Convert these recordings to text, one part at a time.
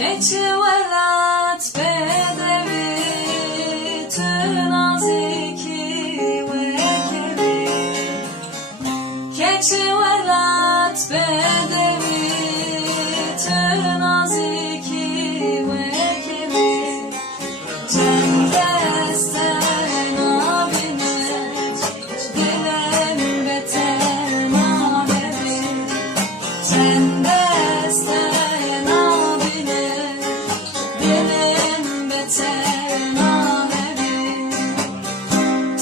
keçi velat bedevi tınaziki vekeli keçi velat bedevi tınaziki vekeli cendesten abine dilen beten abevi cendesten abine dilen beten abevi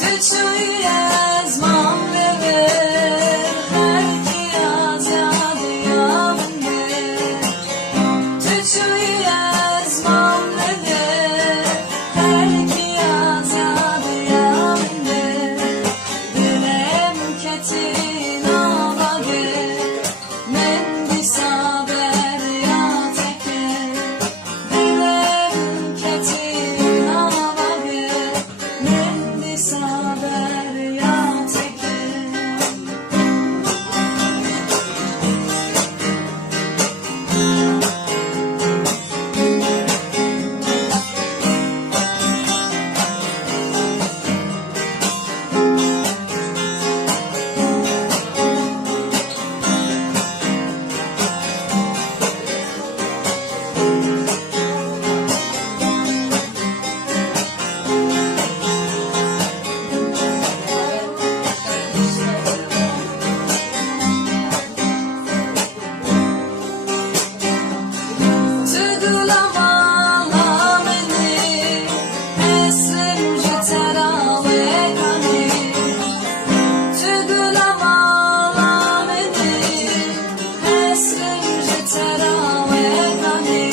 tüçü yazmam bebe her ki yaz yadı yavne tüçü yazmam bebe her ki yaz yadı yavne dilem ketin ağabey mendi saber ya teke dilem ketin ağabey mendi saber ya teke Tüdülama beni esrim jetera ve kani tüdülama beni esrim jetera ve kani